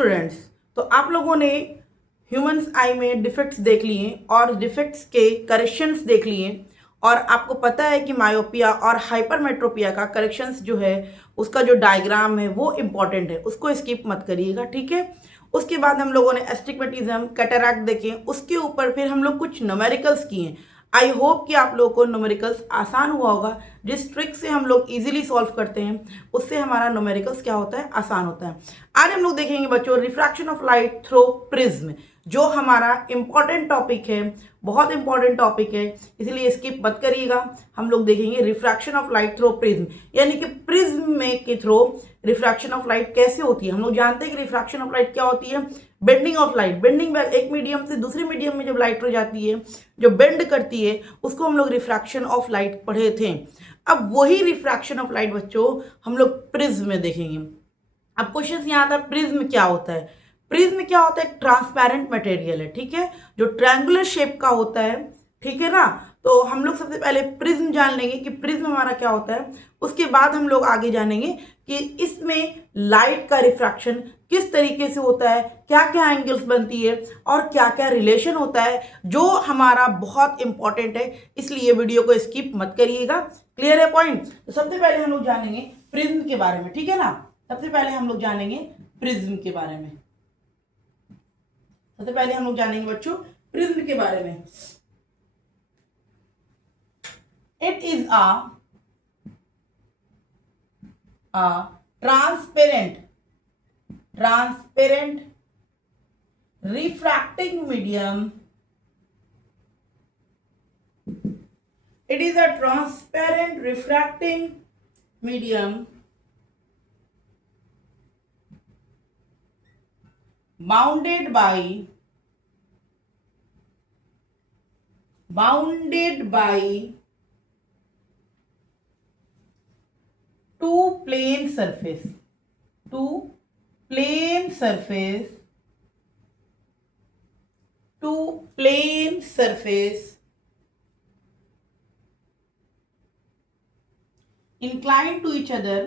Students, तो आप लोगों ने ह्यूमंस आई में डिफेक्ट्स देख लिए और डिफेक्ट्स के करेक्शंस देख लिए और आपको पता है कि मायोपिया और हाइपरमेट्रोपिया का करेक्शंस जो है उसका जो डायग्राम है वो इम्पॉर्टेंट है, उसको स्किप मत करिएगा, ठीक है। उसके बाद हम लोगों ने एस्टिग्मेटिज्म, कैटरैक्ट देखे, उसके ऊपर फिर हम लोग कुछ न्यूमेरिकल्स किए। आई होप कि आप लोगों को न्यूमेरिकल्स आसान हुआ होगा। जिस ट्रिक से हम लोग इजीली सॉल्व करते हैं उससे हमारा न्यूमेरिकल्स क्या होता है, आसान होता है। आज हम लोग देखेंगे बच्चों refraction of light through prism, जो हमारा इंपॉर्टेंट टॉपिक है, बहुत इंपॉर्टेंट टॉपिक है, इसलिए स्किप मत करिएगा। हम लोग देखेंगे refraction of light through prism, यानी कि प्रिज्म में के थ्रू रिफ्रैक्शन ऑफ लाइट कैसे होती है। हम लोग जानते हैं कि रिफ्रैक्शन ऑफ लाइट क्या होती है, बेंडिंग ऑफ लाइट। बेंडिंग एक मीडियम से दूसरे मीडियम में जब लाइट हो जाती है, जो बेंड करती है, उसको हम लोग रिफ्रैक्शन ऑफ लाइट पढ़े थे। अब वही रिफ्रैक्शन ऑफ लाइट बच्चों हम लोग प्रिज्म में देखेंगे। अब क्वेश्चन यहाँ आता है प्रिज्म क्या होता है। प्रिज्म क्या होता है, ट्रांसपेरेंट मटेरियल है, ठीक है, जो ट्रायंगुलर शेप का होता है, ठीक है ना। तो हम लोग सबसे पहले प्रिज्म जान लेंगे कि प्रिज्म हमारा क्या होता है, उसके बाद हम लोग आगे जानेंगे कि इसमें लाइट का रिफ्रैक्शन किस तरीके से होता है, क्या क्या एंगल्स बनती है और क्या क्या रिलेशन होता है, जो हमारा बहुत इंपॉर्टेंट है, इसलिए वीडियो को स्किप मत करिएगा। क्लियर है पॉइंट। तो सबसे पहले हम लोग जानेंगे प्रिज्म के बारे में, ठीक है ना। सबसे पहले हम लोग जानेंगे प्रिज्म के बारे में। सबसे पहले हम लोग जानेंगे बच्चों प्रिज्म के बारे में। It is a transparent refracting medium. It is a transparent refracting medium bounded by two plane surface inclined to each other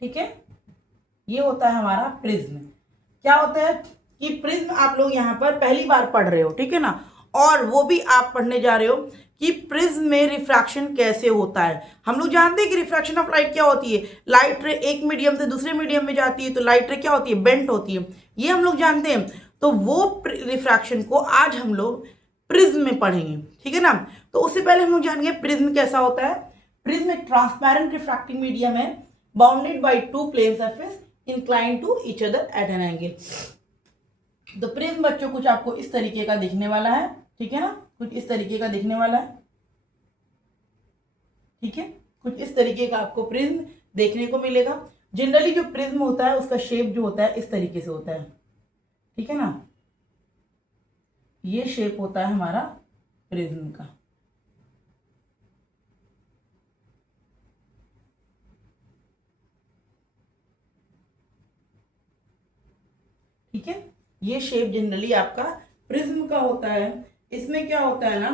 ठीक है। ये होता है हमारा प्रिज्म। क्या होता है कि प्रिज्म आप लोग यहाँ पर पहली बार पढ़ रहे हो, ठीक है ना, और वो भी आप पढ़ने जा रहे हो कि प्रिज्म में रिफ्रैक्शन कैसे होता है। हम लोग जानते हैं कि रिफ्रैक्शन ऑफ लाइट क्या होती है, लाइट रे एक मीडियम से दूसरे मीडियम में जाती है तो लाइट रे क्या होती है, बेंट होती है, ये हम लोग जानते हैं। तो वो रिफ्रैक्शन को आज हम लोग प्रिज्म में पढ़ेंगे, ठीक है ना। तो उससे पहले हम लोग जानेंगे प्रिज्म कैसा होता है। प्रिज्म एक ट्रांसपेरेंट रिफ्रैक्टिंग मीडियम है bounded by two plane surface incline to each other at an angle. तो प्रिज्म बच्चों कुछ आपको इस तरीके का दिखने वाला है, ठीक है ना, कुछ इस तरीके का दिखने वाला है, ठीक है, कुछ इस तरीके का आपको प्रिज्म देखने को मिलेगा। जनरली जो प्रिज्म होता है उसका शेप जो होता है इस तरीके से होता है, ठीक है ना, ये शेप होता है हमारा प्रिज्म का। ठीक है, ये शेप जनरली आपका प्रिज्म का होता है। इसमें क्या होता है ना,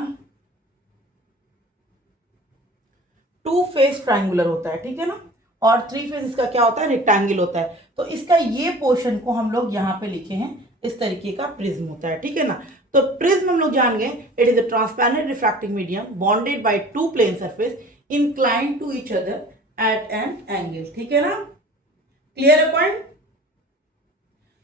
टू फेस ट्रायंगुलर होता है, ठीक है ना, और थ्री फेस इसका क्या होता है, रेक्टेंगल होता है। तो इसका ये पोर्शन को हम लोग यहाँ पे लिखे हैं, इस तरीके का प्रिज्म होता है, ठीक है ना। तो प्रिज्म हम लोग जान गए, it is a transparent refracting medium bounded by two plane surface inclined to each other at an angle, ठीक है ना। क्लियर है पॉइंट।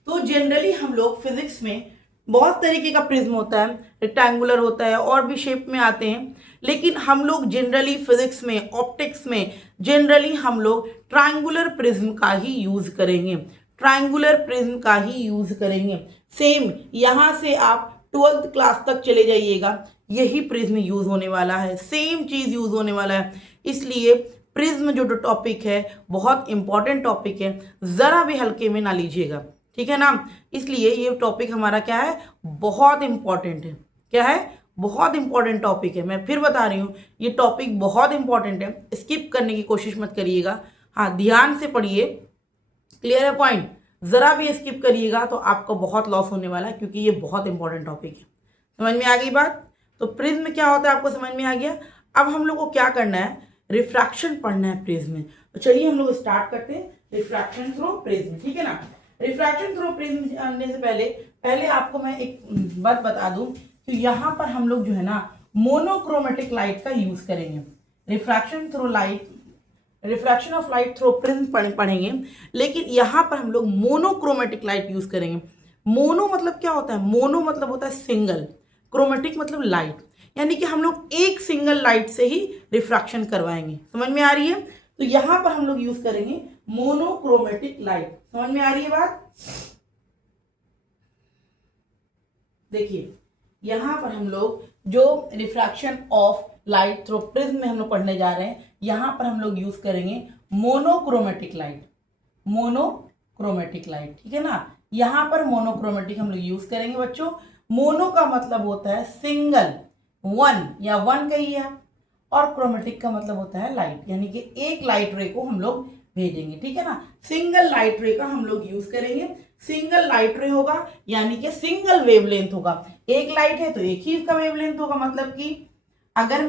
तो जनरली हम लोग फिजिक्स में बहुत तरीके का प्रिज्म होता है, रेक्टेंगुलर होता है और भी शेप में आते हैं, लेकिन हम लोग जनरली फिजिक्स में, ऑप्टिक्स में जनरली हम लोग ट्रायंगुलर प्रिज्म का ही यूज करेंगे, ट्रायंगुलर प्रिज्म का ही यूज करेंगे। सेम यहाँ से आप 12th क्लास तक चले जाइएगा, यही प्रिज्म यूज होने वाला है, सेम चीज यूज होने वाला है। इसलिए प्रिज्म जो टॉपिक है बहुत इंपॉर्टेंट टॉपिक है, जरा भी हल्के में ना लीजिएगा, ठीक है ना। इसलिए ये टॉपिक हमारा क्या है, बहुत इंपॉर्टेंट है। क्या है, बहुत इंपॉर्टेंट टॉपिक है। मैं फिर बता रही हूँ ये टॉपिक बहुत इंपॉर्टेंट है, स्किप करने की कोशिश मत करिएगा, हाँ ध्यान से पढ़िए। क्लियर है पॉइंट। जरा भी स्किप करिएगा तो आपको बहुत लॉस होने वाला है, क्योंकि ये बहुत इंपॉर्टेंट टॉपिक है। समझ में आ गई बात। तो प्रिज्म क्या होता है आपको समझ में आ गया। अब हम लोग को क्या करना है, रिफ्रैक्शन पढ़ना है प्रिज्म में। तो चलिए हम लोग स्टार्ट करते हैं रिफ्रैक्शन थ्रू प्रिज्म, ठीक है ना। रिफ्रैक्शन थ्रू प्रिज्म जानने से पहले पहले आपको मैं एक बात बता दूं कि यहाँ पर हम लोग जो है ना मोनोक्रोमेटिक लाइट का यूज करेंगे। Refraction through light, refraction of light through prism पढ़ेंगे, लेकिन यहाँ पर हम लोग मोनोक्रोमेटिक लाइट यूज करेंगे। मोनो मतलब क्या होता है, मोनो मतलब होता है सिंगल, क्रोमेटिक मतलब लाइट, यानी कि हम लोग एक सिंगल लाइट से ही रिफ्रैक्शन करवाएंगे। समझ में आ रही है। तो यहाँ पर हम लोग यूज करेंगे मोनोक्रोमेटिक लाइट। समझ में आ रही है बात। देखिए यहाँ पर हम लोग जो refraction of light through prism में हम लोग पढ़ने जा रहे हैं, यहाँ पर हम लोग यूज करेंगे मोनोक्रोमेटिक लाइट। मोनोक्रोमेटिक लाइट, ठीक है ना। यहाँ पर मोनोक्रोमेटिक हम लोग यूज करेंगे बच्चों। मोनो का मतलब होता है सिंगल, वन या वन कहिए आप, और क्रोमेटिक का मतलब होता है लाइट, यानी कि एक लाइट रे को हम लोग भेजेंगे, ठीक है ना। सिंगल लाइट रे का हम लोग यूज करेंगे। सिंगल लाइट रे होगा यानी कि सिंगल वेवलेंथ होगा। एक लाइट है तो एक ही इसका वेवलेंथ होगा, मतलब कि अगर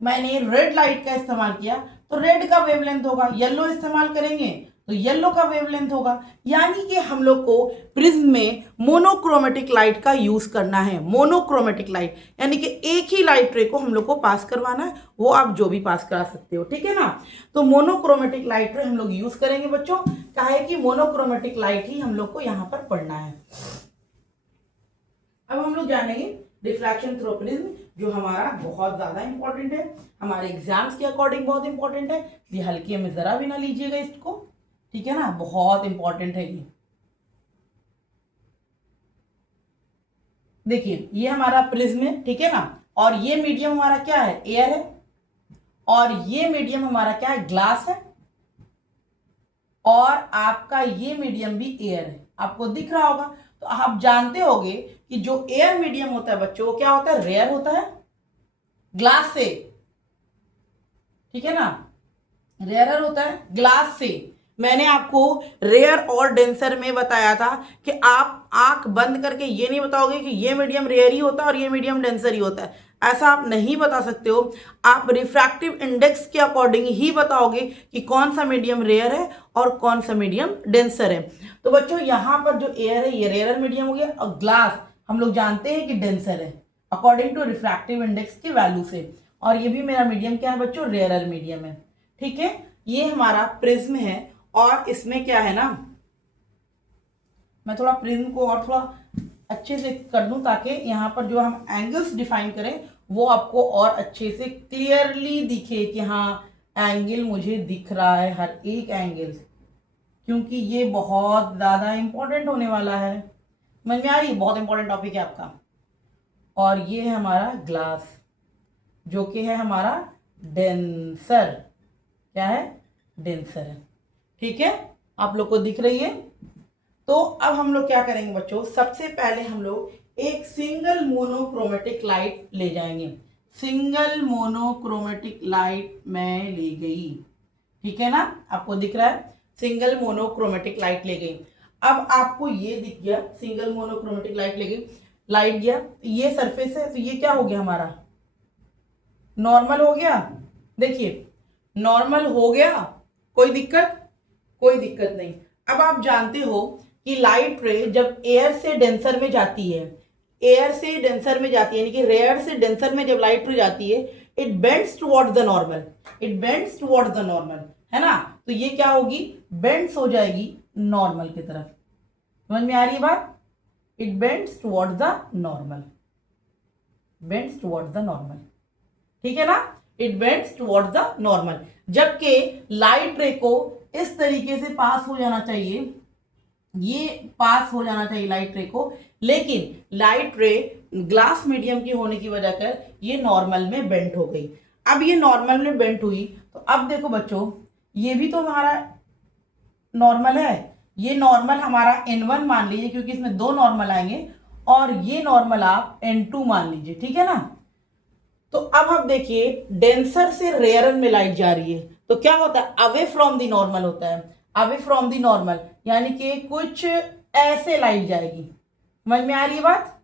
मैंने रेड लाइट का इस्तेमाल किया तो रेड का वेवलेंथ होगा, येलो इस्तेमाल करेंगे तो येलो का वेवलेंथ होगा। यानी कि हम लोग को प्रिज्म में मोनोक्रोमेटिक लाइट का यूज करना है। मोनोक्रोमेटिक लाइट यानी कि एक ही लाइट रे को हम लोग को पास करवाना है, वो आप जो भी पास करा सकते हो, ठीक है ना। तो मोनोक्रोमेटिक लाइट रे हम लोग यूज करेंगे बच्चों, काहे कि मोनोक्रोमेटिक लाइट ही हम लोग को यहाँ पर पढ़ना है। अब हम लोग जानेंगे रिफ्रैक्शन थ्रू प्रिज्म, जो हमारा बहुत ज्यादा इंपॉर्टेंट है, हमारे एग्जाम्स के अकॉर्डिंग बहुत इंपॉर्टेंट है। ये हल्के में जरा भी ना लीजिएगा इसको, ठीक है ना, बहुत इंपॉर्टेंट है ये। देखिए ये हमारा प्रिज्म है, ठीक है ना, और ये मीडियम हमारा क्या है, एयर है, और ये मीडियम हमारा क्या है, ग्लास है, और आपका ये मीडियम भी एयर है, आपको दिख रहा होगा। तो आप जानते होंगे कि जो एयर मीडियम होता है बच्चों, वो क्या होता है, रेयर होता है ग्लास से, ठीक है ना, रेयर होता है ग्लास से। मैंने आपको रेयर और डेंसर में बताया था कि आप आंख बंद करके ये नहीं बताओगे कि ये मीडियम रेयर ही होता है और ये मीडियम डेंसर ही होता है, ऐसा आप नहीं बता सकते हो। आप रिफ्रैक्टिव इंडेक्स के अकॉर्डिंग ही बताओगे कि कौन सा मीडियम रेयर है और कौन सा मीडियम डेंसर है। तो बच्चों यहाँ पर जो एयर है ये रेयर मीडियम हो गया, और ग्लास हम लोग जानते हैं कि डेंसर है अकॉर्डिंग टू रिफ्रैक्टिव इंडेक्स की वैल्यू से, और ये भी मेरा मीडियम क्या है बच्चों, रेयर मीडियम है, ठीक है। ये हमारा प्रिज्म है, और इसमें क्या है ना, मैं थोड़ा प्रिज्म को और थोड़ा अच्छे से कर दूं ताकि यहाँ पर जो हम एंगल्स डिफाइन करें वो आपको और अच्छे से क्लियरली दिखे कि हाँ एंगल मुझे दिख रहा है, हर एक एंगल, क्योंकि ये बहुत ज़्यादा इंपॉर्टेंट होने वाला है। समझ में आ रही है, बहुत इंपॉर्टेंट टॉपिक है आपका। और ये है हमारा ग्लास, जो कि है हमारा डेंसर, क्या है, डेंसर है, ठीक है, आप लोग को दिख रही है। तो अब हम लोग क्या करेंगे बच्चों, सबसे पहले हम लोग एक सिंगल मोनोक्रोमेटिक लाइट ले जाएंगे। सिंगल मोनोक्रोमेटिक लाइट मैं ले गई, ठीक है ना, आपको दिख रहा है, सिंगल मोनोक्रोमेटिक लाइट ले गई। अब आपको ये दिख गया, सिंगल मोनोक्रोमेटिक लाइट ले गई, लाइट गया, ये सरफेस है, तो ये क्या हो गया हमारा, नॉर्मल हो गया। देखिए नॉर्मल हो गया, कोई दिक्कत, कोई दिक्कत नहीं। अब आप जानते हो कि लाइट रे जब एयर से डेंसर में जाती है, एयर से डेंसर में जाती है, यानी कि रेयर से डेंसर में जब लाइट रे जाती है, it bends towards the normal, it bends towards the normal, है ना। तो ये क्या होगी, बेंड्स हो जाएगी नॉर्मल की तरफ। समझ में आ रही है बात, it bends towards the normal, bends towards the normal, ठीक है ना, it bends towards the normal. जबकि लाइट रे को इस तरीके से पास हो जाना चाहिए, ये पास हो जाना चाहिए लाइट रे को, लेकिन लाइट रे ग्लास मीडियम की होने की वजह कर ये नॉर्मल में बेंट हो गई। अब ये नॉर्मल में बेंट हुई तो अब देखो बच्चों, ये भी तो हमारा नॉर्मल है, ये नॉर्मल हमारा n1 मान लीजिए, क्योंकि इसमें दो नॉर्मल आएंगे, और ये नॉर्मल आप n2 मान लीजिए, ठीक है ना। तो अब आप देखिए डेंसर से रेयर में लाइट जा रही है, तो क्या होता है, अवे फ्रॉम दी नॉर्मल होता है, अवे फ्रॉम दी नॉर्मल, यानी कि कुछ ऐसे लाइट जाएगी। समझ में आ रही है बात,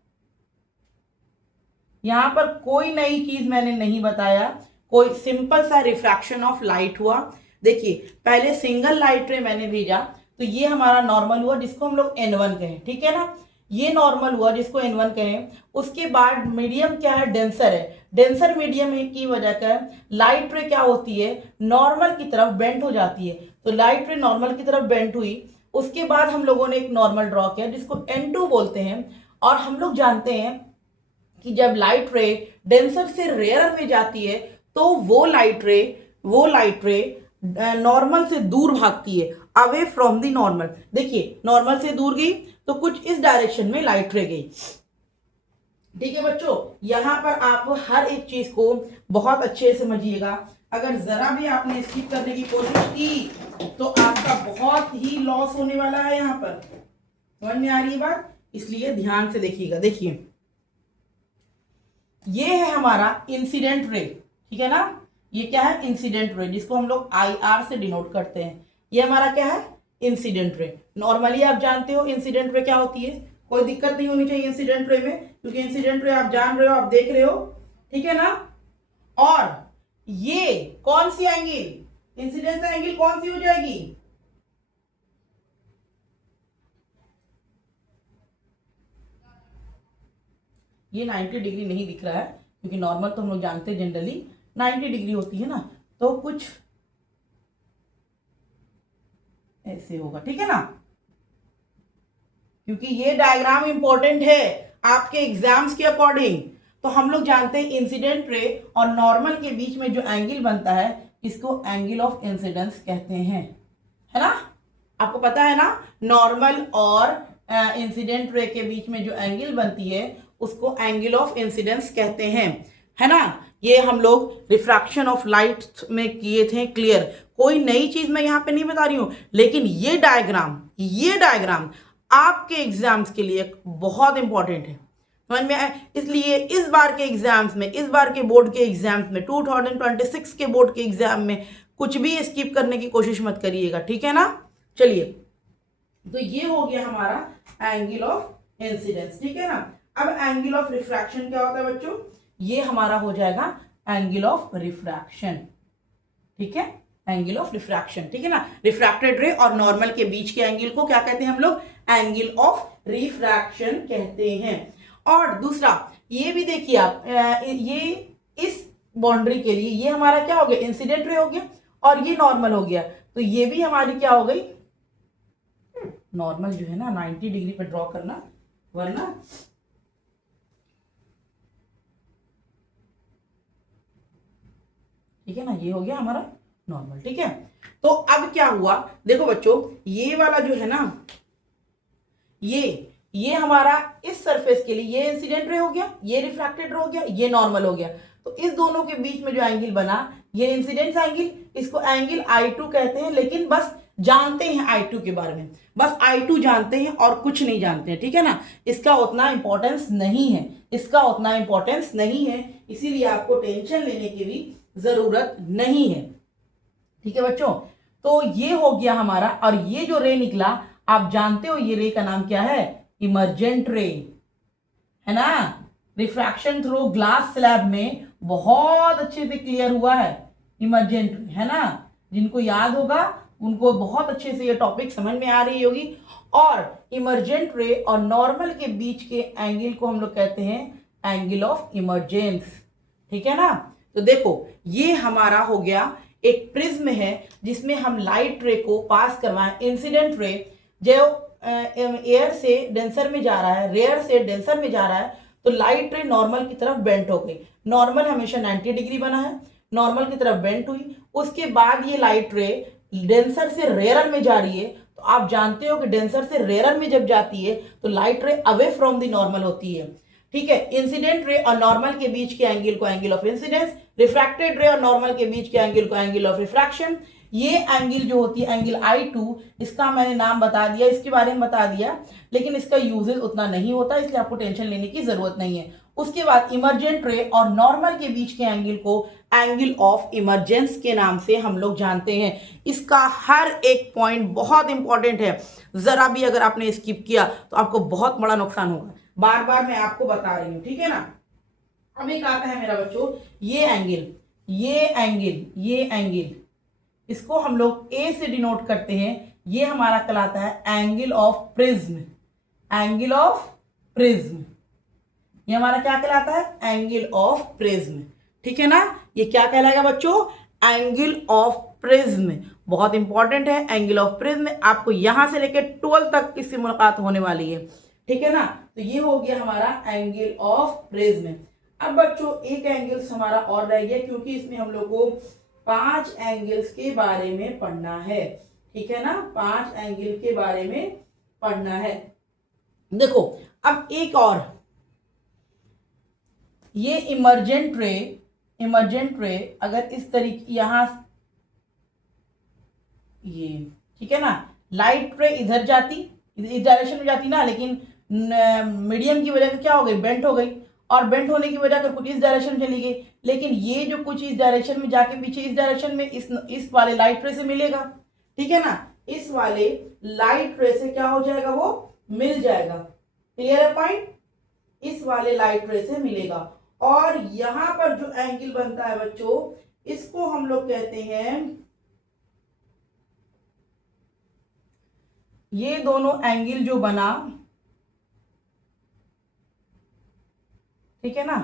यहाँ पर कोई नई चीज मैंने नहीं बताया, कोई सिंपल सा रिफ्रैक्शन ऑफ लाइट हुआ। देखिए पहले सिंगल लाइट रे मैंने भेजा, तो ये हमारा नॉर्मल हुआ जिसको हम लोग N1 कहें, ठीक है ना, ये नॉर्मल हुआ जिसको N1 कहें। उसके बाद मीडियम क्या है, डेंसर है। डेंसर मीडियम की वजह का लाइट रे क्या होती है, नॉर्मल की तरफ बेंट हो जाती है, तो लाइट रे नॉर्मल की तरफ बेंट हुई। उसके बाद हम लोगों ने एक नॉर्मल ड्रॉ किया जिसको N2 बोलते हैं। और हम लोग जानते हैं कि जब लाइट रे डेंसर से रेयर में जाती है तो वो लाइट रे नॉर्मल से दूर भागती है, अवे फ्रॉम द नॉर्मल। देखिए नॉर्मल से दूर गई तो कुछ इस डायरेक्शन में लाइट रे गई, ठीक है बच्चों। यहां पर आप हर एक चीज को बहुत अच्छे से समझिएगा। अगर जरा भी आपने स्किप करने की कोशिश की तो आपका बहुत ही लॉस होने वाला है। यहां पर समझ में आ रही है बात, इसलिए ध्यान से देखिएगा। देखिए ये है हमारा इंसिडेंट रे, ठीक है ना, ये क्या है, इंसिडेंट रे, जिसको हम लोग IR से डिनोट करते हैं। ये हमारा क्या है, इंसिडेंट रे। नॉर्मली आप जानते हो इंसिडेंट रे क्या होती है, कोई दिक्कत नहीं होनी चाहिए इंसिडेंट रे में, क्योंकि इंसिडेंट रे आप जान रहे हो, आप देख रहे हो, ठीक है ना। और ये कौन सी एंगल, इंसिडेंस एंगल कौन सी हो जाएगी, ये 90 डिग्री नहीं दिख रहा है, क्योंकि नॉर्मल तो हम लोग जानते हैं जनरली 90 डिग्री होती है ना, तो कुछ ऐसे होगा, ठीक है ना, क्योंकि ये डायग्राम इंपॉर्टेंट है आपके एग्जाम्स के अकॉर्डिंग। तो हम लोग जानते हैं इंसिडेंट रे और नॉर्मल के बीच में जो एंगल बनता है इसको एंगल ऑफ इंसिडेंस कहते हैं, है ना, आपको पता है ना। नॉर्मल और इंसिडेंट रे के बीच में जो एंगल बनती है उसको एंगल ऑफ इंसिडेंस कहते हैं, है ना। ये हम लोग रिफ्रैक्शन ऑफ लाइट में किए थे क्लियर, कोई नई चीज मैं यहाँ पे नहीं बता रही हूँ, लेकिन ये डायग्राम आपके एग्जाम्स के लिए बहुत इंपॉर्टेंट है, समझ में आया। इसलिए इस बार के एग्जाम्स में, इस बार के बोर्ड के एग्जाम्स में, 2026 के बोर्ड के एग्जाम में कुछ भी स्किप करने की कोशिश मत करिएगा, ठीक है ना। चलिए, तो ये हो गया हमारा एंगल ऑफ इंसिडेंस, ठीक है ना। अब एंगल ऑफ रिफ्रैक्शन क्या होता है बच्चों, ये हमारा हो जाएगा एंगल ऑफ रिफ्रैक्शन, ठीक है, एंगल ऑफ रिफ्रैक्शन, ठीक है ना। रिफ्रैक्टेड रे और नॉर्मल के बीच के एंगल को क्या कहते हैं हम लोग, एंगल ऑफ रिफ्रैक्शन कहते हैं। और दूसरा ये भी देखिए आप, ये इस बाउंड्री के लिए ये हमारा क्या हो गया, इंसिडेंट रे हो गया, और ये नॉर्मल हो गया, तो ये भी हमारी क्या हो गई, नॉर्मल जो है ना 90 डिग्री पे ड्रॉ करना, वरना ठीक है ना, ये हो गया हमारा नॉर्मल, ठीक है। तो अब क्या हुआ, देखो बच्चों, ये वाला जो है ना, ये हमारा इस सरफेस के लिए ये इंसिडेंट रे हो गया, ये रिफ्रैक्टेड रे हो गया, ये नॉर्मल हो गया, तो इस दोनों के बीच में जो एंगल बना ये इंसिडेंस एंगल, इसको एंगल I2 कहते हैं। लेकिन बस जानते हैं I2 के बारे में, बस I2 जानते हैं और कुछ नहीं जानते हैं, ठीक है ना। इसका उतना इंपॉर्टेंस नहीं है, इसीलिए आपको टेंशन लेने की भी जरूरत नहीं है, ठीक है बच्चों। तो ये हो गया हमारा, और ये जो रे निकला आप जानते हो ये रे का नाम क्या है, इमर्जेंट रे, है ना। रिफ्रैक्शन थ्रू ग्लास स्लैब में बहुत अच्छे से क्लियर हुआ है इमर्जेंट रे, है ना। जिनको याद होगा उनको बहुत अच्छे से ये टॉपिक समझ में आ रही होगी। और इमर्जेंट रे और नॉर्मल के बीच के एंगल को हम लोग कहते हैं एंगल ऑफ इमर्जेंस, ठीक है ना। तो देखो ये हमारा हो गया एक प्रिज्म है जिसमें हम लाइट रे को पास करवाएं। इंसिडेंट रे जो एयर से डेंसर में जा रहा है, रेयर से डेंसर में जा रहा है, तो लाइट रे नॉर्मल की तरफ बेंट हो गई। नॉर्मल हमेशा 90 डिग्री बना है, नॉर्मल की तरफ बेंट हुई। उसके बाद ये लाइट रे डेंसर से रेयर में जा रही है, तो आप जानते हो कि डेंसर से रेयर में जब जाती है तो लाइट रे अवे फ्रॉम द नॉर्मल होती है, ठीक है। इंसिडेंट रे और नॉर्मल के बीच के एंगल को एंगल ऑफ इंसिडेंस, रिफ्रैक्टेड रे और नॉर्मल के बीच के एंगल को एंगल ऑफ रिफ्रैक्शन। ये एंगल जो होती है एंगल I2, इसका मैंने नाम बता दिया, इसके बारे में बता दिया, लेकिन इसका यूजेज उतना नहीं होता, इसलिए आपको टेंशन लेने की जरूरत नहीं है। उसके बाद इमर्जेंट रे और नॉर्मल के बीच के एंगल को एंगल ऑफ इमर्जेंस के नाम से हम लोग जानते हैं। इसका हर एक पॉइंट बहुत इंपॉर्टेंट है, जरा भी अगर आपने स्किप किया तो आपको बहुत बड़ा नुकसान होगा। बार बार मैं आपको बता रही हूं, ठीक है ना। अब एक आता है मेरा बच्चों ये एंगल, ये एंगल, ये एंगल, इसको हम लोग ए से डिनोट करते हैं। ये हमारा कहलाता है angle of prism, angle of prism. ये हमारा क्या कहलाता है? Angle of prism. ठीक है ना, ये क्या कहलाएगा बच्चों? Angle of prism. बहुत इंपॉर्टेंट है एंगल ऑफ प्रिज्म, आपको यहां से लेकर 12 तक इससे मुलाकात होने वाली है। ठीक है ना, तो ये हो गया हमारा एंगल ऑफ प्रिज्म। अब बच्चों एक एंगल्स हमारा और रह गया, क्योंकि इसमें हम लोग को 5 एंगल्स के बारे में पढ़ना है। ठीक है ना, 5 एंगल के बारे में पढ़ना है। देखो अब एक और, ये इमर्जेंट रे, इमर्जेंट रे अगर इस तरीके यहां, ये ठीक है ना, लाइट रे इधर जाती, इस डायरेक्शन में जाती ना, लेकिन मीडियम की वजह से क्या हो गई? बेंट हो गई, और बेंट होने की वजह से कुछ इस डायरेक्शन में चली गई। लेकिन ये जो कुछ इस डायरेक्शन में जाके पीछे इस डायरेक्शन में इस वाले लाइट रे से मिलेगा। ठीक है ना, इस वाले लाइट रे से क्या हो जाएगा? वो मिल जाएगा। क्लियर है पॉइंट? इस वाले लाइट रे से मिलेगा। और यहां पर जो एंगल बनता है बच्चों, इसको हम लोग कहते हैं, ये दोनों एंगल जो बना, ठीक है ना,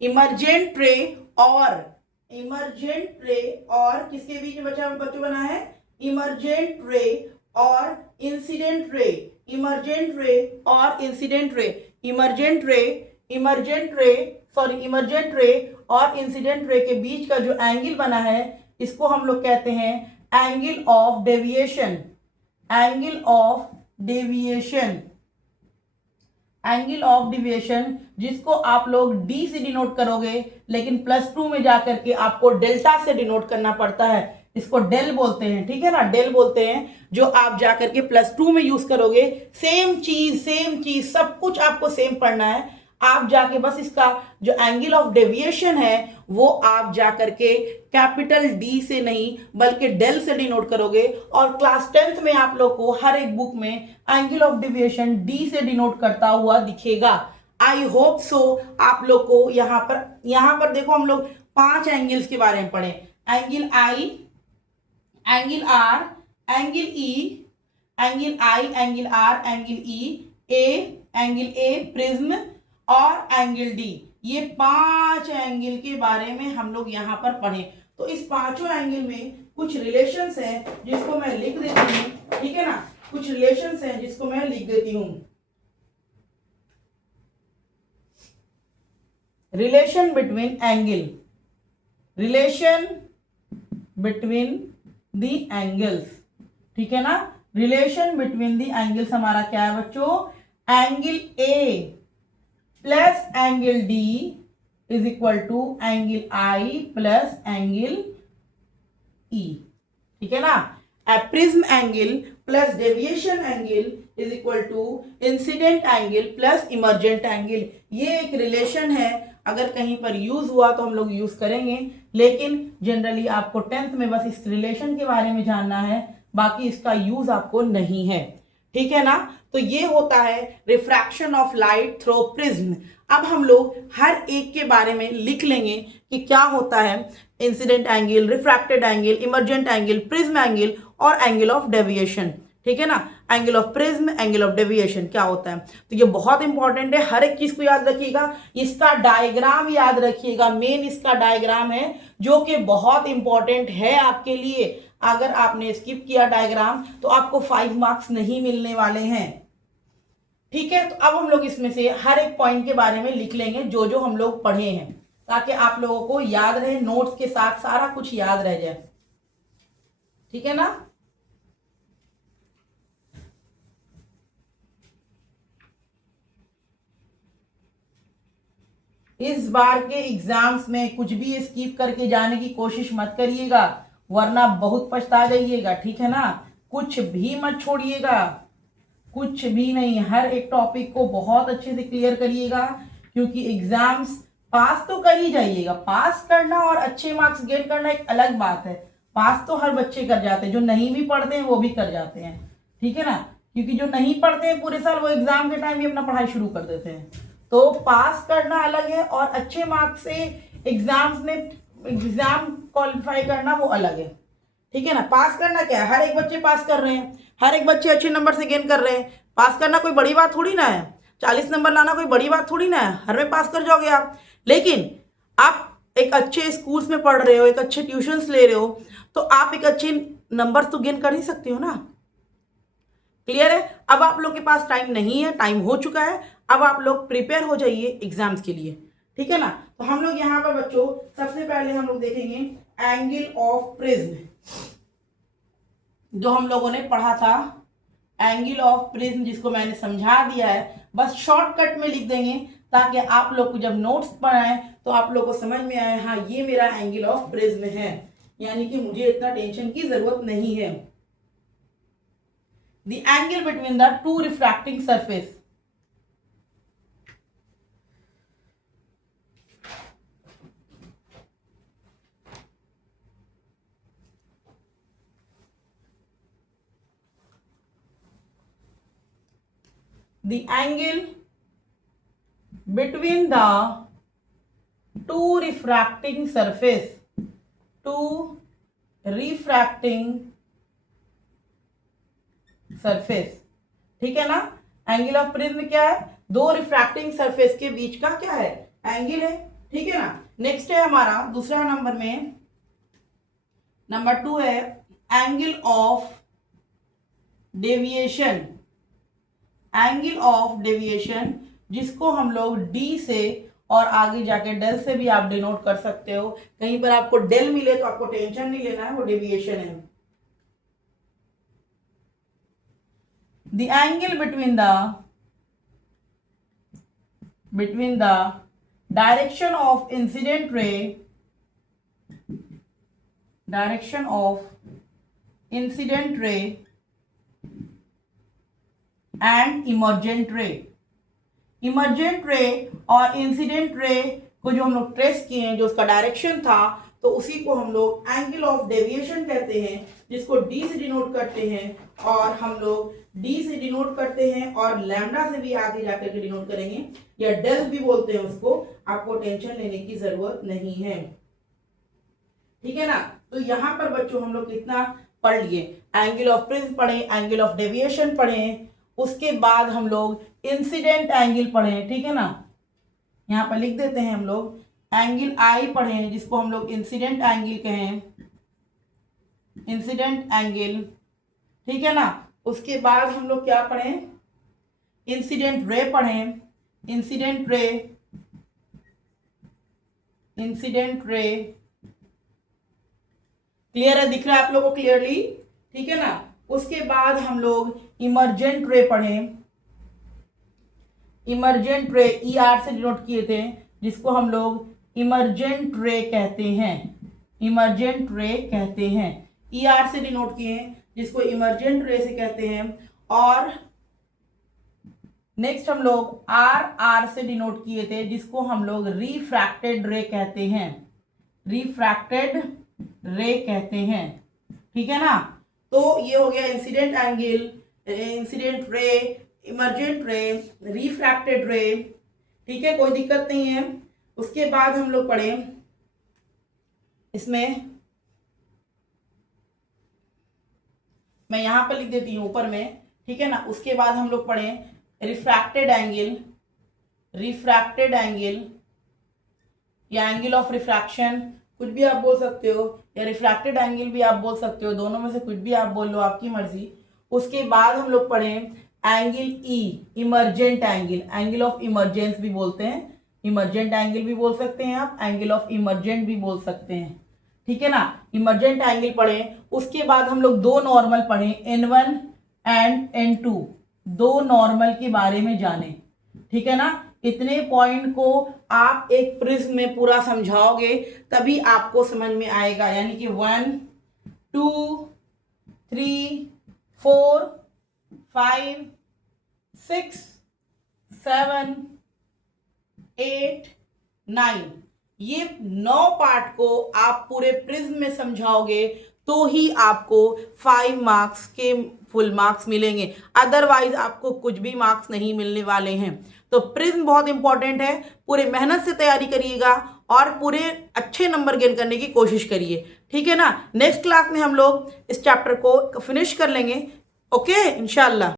इमर्जेंट रे और, इमर्जेंट रे और किसके बीच में बच्चों बना है? इमर्जेंट रे और इंसिडेंट रे, इमर्जेंट रे और इंसिडेंट रे, इमर्जेंट रे, इमर्जेंट रे, सॉरी इमर्जेंट रे और इंसिडेंट रे के बीच का जो एंगल बना है, इसको हम लोग कहते हैं angle of deviation, angle of deviation, angle of deviation, जिसको आप लोग डी से डिनोट करोगे, लेकिन +2 में जाकर के आपको डेल्टा से डिनोट करना पड़ता है। इसको डेल बोलते हैं। ठीक है ना, डेल बोलते हैं, जो आप जाकर के +2 में यूज करोगे। सेम चीज सब कुछ आपको सेम पढ़ना है। आप जाके बस इसका जो एंगल ऑफ डेविएशन है वो आप जाकर के कैपिटल डी से नहीं बल्कि डेल से डिनोट करोगे। और क्लास 10th में आप लोग को हर एक बुक में एंगल ऑफ डेविएशन डी से डिनोट करता हुआ दिखेगा। आई होप सो आप लोग को यहाँ पर देखो, हम लोग 5 एंगल्स के बारे में पढ़े। Angle I, angle R, angle E, angle I, angle R, angle E, angle A prism और एंगल डी। ये 5 एंगल के बारे में हम लोग यहाँ पर पढ़े। तो इस 5 एंगल में कुछ रिलेशंस हैं जिसको मैं लिख देती हूँ। ठीक है ना, कुछ रिलेशंस हैं जिसको मैं लिख देती हूँ। Relation between angle, relation between the angles. ठीक है ना, रिलेशन बिटवीन दी एंगल्स हमारा क्या है बच्चों? Angle A plus angle D is equal to angle I plus angle E. ठीक है ना, prism angle plus deviation angle is equal to incident angle plus emergent angle. ये एक रिलेशन है, अगर कहीं पर यूज हुआ तो हम लोग यूज करेंगे, लेकिन जनरली आपको 10th में बस इस रिलेशन के बारे में जानना है, बाकी इसका यूज आपको नहीं है। ठीक है ना, तो ये होता है refraction of light through prism. अब हम लोग हर एक के बारे में लिख लेंगे कि क्या होता है incident angle, refracted angle, emergent angle, prism angle और एंगल ऑफ डेविएशन। ठीक है ना, angle of prism, angle of deviation क्या होता है। तो ये बहुत इंपॉर्टेंट है, हर एक चीज को याद रखिएगा। इसका डायग्राम याद रखिएगा, मेन इसका डायग्राम है जो कि बहुत इंपॉर्टेंट है आपके लिए। अगर आपने स्किप किया डायग्राम तो आपको 5 मार्क्स नहीं मिलने वाले हैं। ठीक है, तो अब हम लोग इसमें से हर एक पॉइंट के बारे में लिख लेंगे जो जो हम लोग पढ़े हैं, ताकि आप लोगों को याद रहे, नोट्स के साथ सारा कुछ याद रह जाए। ठीक है ना, इस बार के एग्जाम्स में कुछ भी स्किप करके जाने की कोशिश मत करिएगा, वरना बहुत पछता जाइएगा। ठीक है ना, कुछ भी मत छोड़िएगा, कुछ भी नहीं, हर एक टॉपिक को बहुत अच्छे से क्लियर करिएगा, क्योंकि एग्जाम्स पास तो कर ही जाइएगा। पास करना और अच्छे मार्क्स गेन करना एक अलग बात है। पास तो हर बच्चे कर जाते हैं, जो नहीं भी पढ़ते हैं वो भी कर जाते हैं। ठीक है ना, क्योंकि जो नहीं पढ़ते हैं पूरे साल, वो एग्जाम के टाइम भी अपना पढ़ाई शुरू कर देते हैं। तो पास करना अलग है और अच्छे मार्क्स से एग्जाम क्वालिफाई करना वो अलग है। ठीक है ना। पास करना क्या है, हर एक बच्चे पास कर रहे हैं, हर एक बच्चे अच्छे नंबर से गेन कर रहे हैं। पास करना कोई बड़ी बात थोड़ी ना है, 40 नंबर लाना कोई बड़ी बात थोड़ी ना है, हर में पास कर जाओगे आप। लेकिन आप एक अच्छे स्कूल्स में पढ़ रहे हो, एक अच्छे ट्यूशन्स ले रहे हो, तो आप एक अच्छे नंबर तो गेन कर ही सकते हो ना। क्लियर है। अब आप लोग के पास टाइम नहीं है, टाइम हो चुका है, अब आप लोग प्रिपेयर हो जाइए एग्जाम्स के लिए। ठीक है ना। तो हम लोग यहाँ पर बच्चों सबसे पहले हम लोग देखेंगे एंगल ऑफ प्रिज्म, जो हम लोगों ने पढ़ा था एंगल ऑफ प्रिज्म, जिसको मैंने समझा दिया है, बस शॉर्टकट में लिख देंगे ताकि आप लोग को जब नोट्स पढ़ाएं तो आप लोग को समझ में आए, हाँ ये मेरा एंगल ऑफ प्रिज्म है, यानी कि मुझे इतना टेंशन की जरूरत नहीं है। The angle between the two refracting surface. The angle between the two refracting surface, two refracting surface. ठीक है ना। एंगल ऑफ प्रिज्म क्या है, दो रिफ्रैक्टिंग सरफेस के बीच का क्या है, एंगल है। ठीक है ना। नेक्स्ट है हमारा दूसरा नंबर में, नंबर 2 है angle of deviation. Angle of deviation जिसको हम लोग डी से और आगे जाके डेल से भी आप डिनोट कर सकते हो। कहीं पर आपको डेल मिले तो आपको टेंशन नहीं लेना है, वो डेविएशन है। The angle between the direction of incident ray and emergent ray। Emergent रे और इंसिडेंट रे को जो हम लोग ट्रेस किए हैं, जो उसका डायरेक्शन था, तो उसी को हम लोग एंगल ऑफ डेविएशन कहते हैं, जिसको डी से डिनोट करते हैं, और हम लोग डी से डिनोट करते हैं और लैम्डा से भी आगे जाकर के डिनोट करेंगे, या डेल भी बोलते हैं उसको। आपको टेंशन लेने की जरूरत नहीं है। ठीक है ना। तो यहाँ पर बच्चों हम लोग कितना पढ़ लिए, एंगल ऑफ प्रिज्म पढ़े, एंगल ऑफ डेविएशन पढ़े, उसके बाद हम लोग इंसिडेंट एंगल पढ़े। ठीक है ना। यहाँ पर लिख देते हैं हम लोग एंगल आई पढ़े, जिसको हम लोग इंसिडेंट एंगल कहें, इंसिडेंट एंगल। ठीक है ना। उसके बाद हम लोग क्या पढ़ें, इंसिडेंट रे पढ़ें, incident ray, incident ray. Clear है, दिख रहा है आप लोगों को क्लियरली। ठीक है ना। उसके बाद हम लोग इमर्जेंट रे पढ़ें, इमर्जेंट रे ई आर से डिनोट किए थे, जिसको हम लोग इमर्जेंट रे कहते हैं, इमर्जेंट रे कहते हैं। ई आर से डिनोट किए जिसको इमर्जेंट रे से कहते हैं। और नेक्स्ट हम लोग आर आर से डिनोट किए थे, जिसको हम लोग रिफ्रैक्टेड रे कहते हैं, रिफ्रैक्टेड रे कहते हैं। ठीक है ना। तो ये हो गया incident angle, incident ray, emergent रे, रिफ्रैक्टेड रे। ठीक है, कोई दिक्कत नहीं है। उसके बाद हम लोग पढ़े इसमें, मैं यहां पर लिख देती हूं ऊपर में। ठीक है ना। उसके बाद हम लोग पढ़े रिफ्रैक्टेड एंगल, रिफ्रैक्टेड एंगल या एंगल ऑफ रिफ्रैक्शन, कुछ भी आप बोल सकते हो, या रिफ्रैक्टेड एंगल भी आप बोल सकते हो, दोनों में से कुछ भी आप बोल लो, आपकी मर्जी। उसके बाद हम लोग पढ़े angle E, emergent angle, angle of emergence भी बोलते हैं, इमर्जेंट एंगल भी बोल सकते हैं आप, एंगल ऑफ इमरजेंट भी बोल सकते हैं। ठीक है ना। इमरजेंट एंगल पढ़े। उसके बाद हम लोग दो नॉर्मल पढ़े, N1 एंड N2, दो नॉर्मल के बारे में जाने। ठीक है ना। इतने पॉइंट को आप एक प्रिज्म में पूरा समझाओगे तभी आपको समझ में आएगा, यानी कि 1 2 3 4 5 6 7 8 9, ये 9 पार्ट को आप पूरे प्रिज्म में समझाओगे तो ही आपको 5 मार्क्स के फुल मार्क्स मिलेंगे, अदरवाइज आपको कुछ भी मार्क्स नहीं मिलने वाले हैं। तो तो प्रिज्म बहुत इंपॉर्टेंट है, पूरे मेहनत से तैयारी करिएगा और पूरे अच्छे नंबर गेन करने की कोशिश करिए, ठीक है ना। नेक्स्ट क्लास में हम लोग इस चैप्टर को फिनिश कर लेंगे, ओके इंशाल्लाह।